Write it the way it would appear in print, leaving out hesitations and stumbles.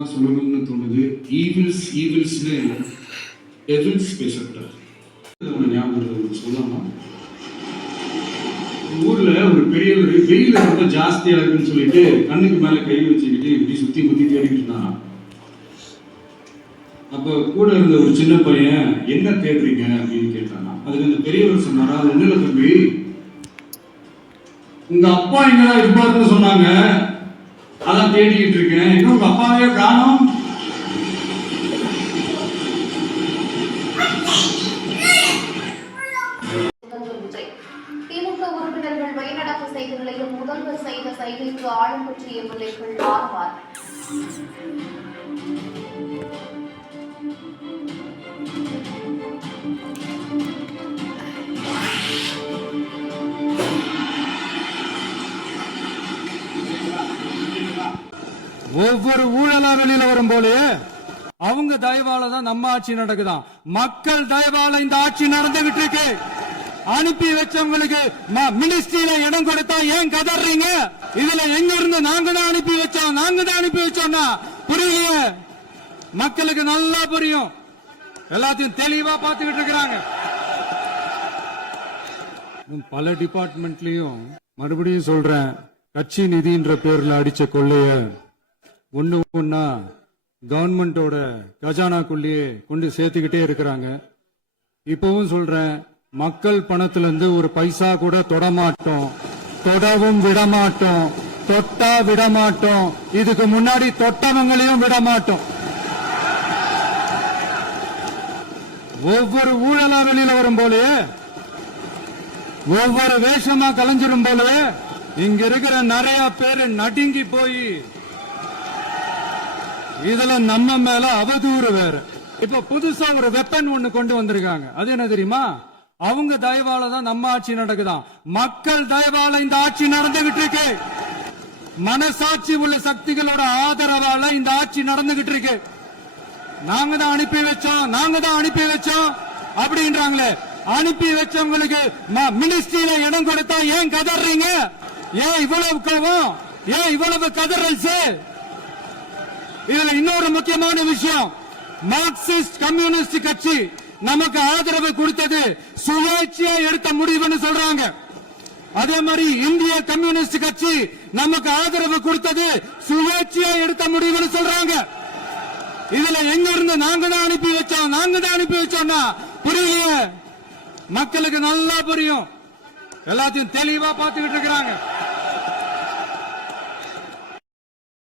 சொல்லணும்னு தோணுது. ஈவில்ஸ்னு டெவில்ஸ் பேசக்கூடாது. ஞாபகம் சொல்லலாமா? ஊர்ல ஒரு பெரியவர் வெயில் ரொம்ப ஜாஸ்தியா இருக்குன்னு சொல்லிட்டு கண்ணுக்கு மேல கை வச்சுக்கிட்டு இப்படி சுத்தி முத்தி தேடிக்கிட்டு இருந்தான். அப்ப கூட இருந்த ஒரு சின்ன பையன் என்ன தேடுறீங்க அப்படின்னு கேட்டானா. அதுக்கு அந்த பெரியவர் சொன்னாரா, அது ஒண்ணுல தம்பி, உங்க அப்பா எங்கதான் இருப்பாருன்னு சொன்னாங்க, அதான் தேடிக்கிட்டு இருக்கேன். இன்னும் உங்க அப்பாவே காணோம். திமுக உறுப்பினர்கள் வெளிநடப்பு செய்த நிலையில் முதல்வர் செய்த சைகைக்கு ஆளுங்கட்சி எம்எல்ஏக்கள் ஆர்ப்பாட்டம். ஒவ்வொரு ஊழலா வெளியில வரும் போல அவங்க தயவால தான் நம்ம ஆட்சி நடக்குதான். மக்கள் தயவால இந்த ஆட்சி நடந்துகிட்டு இருக்கு. அனுப்பி வச்சவங்களுக்கு மினிஸ்ட்ரியில இடம் கொடுத்தா ஏன் கதறீங்க? இதுல எங்க இருந்து நாங்க தான் அனுப்பி வச்சோம்னா புரியலையே. மக்களுக்கு நல்லா புரியும், எல்லாத்தையும் தெளிவா பார்த்துக்கிட்டு இருக்கிறாங்க. பல டிபார்ட்மெண்ட்லயும் மறுபடியும் சொல்றேன், கட்சி நிதின்ற பேர்ல அடிச்ச கொள்ளைய ஒன்னா கவர்மெண்டோட கஜானாக்குள்ளேயே கொண்டு சேர்த்துக்கிட்டே இருக்கிறாங்க. இப்பவும் சொல்றேன், மக்கள் பணத்திலிருந்து ஒரு பைசா கூட தொடமாட்டோம், தொடவும் விடமாட்டோம், தொட்டா விடமாட்டோம். இதுக்கு முன்னாடி தொட்டவங்களையும் விடமாட்டோம். ஒவ்வொரு ஊழலா வெளியில வரும் போல, ஒவ்வொரு வேஷமா கலைஞ்சிரும் போல இங்க இருக்கிற நிறைய பேரு நடுங்கி போய் இதுல நம்ம மேல அவதூறு வேற. இப்ப புதுசா ஒரு வெப்பன் ஒண்ணு கொண்டு வந்திருக்காங்க. அது என்ன தெரியுமா? அவங்க தயவால தான் நம்ம ஆட்சி நடக்குதான். மக்கள் தயவால இந்த ஆட்சி நடந்துகிட்டு இருக்கு. மனசாட்சி உள்ள சக்திகளோட ஆதரவால இந்த ஆட்சி நடந்துகிட்டு இருக்கு. நாங்க தான் அனுப்பி வச்சோம் அப்படின்றாங்களே. அனுப்பி வச்சவங்களுக்கு மினிஸ்ட்ரியில இடம் கொடுத்தா ஏன் கதறீங்க? ஏன் இவ்வளவு கோவம்? ஏன் இவ்வளவு கதறல்ஸ்? இதுல இன்னொரு முக்கியமான விஷயம், மார்க்சிஸ்ட் கம்யூனிஸ்ட் கட்சி நமக்கு ஆதரவு கொடுத்தது சுயேட்சையா எடுத்த முடிவுன்னு சொல்றாங்க. அதே மாதிரி இந்திய கம்யூனிஸ்ட் கட்சி நமக்கு ஆதரவு கொடுத்தது சுயேட்சையா எடுத்த முடிவுன்னு சொல்றாங்க. இதுல எங்க இருந்து நாங்க தான் அனுப்பி வச்சோம்னா புரியலையே. மக்களுக்கு நல்லா புரியும், எல்லாத்தையும் தெளிவா பார்த்துக்கிட்டு இருக்கிறாங்க.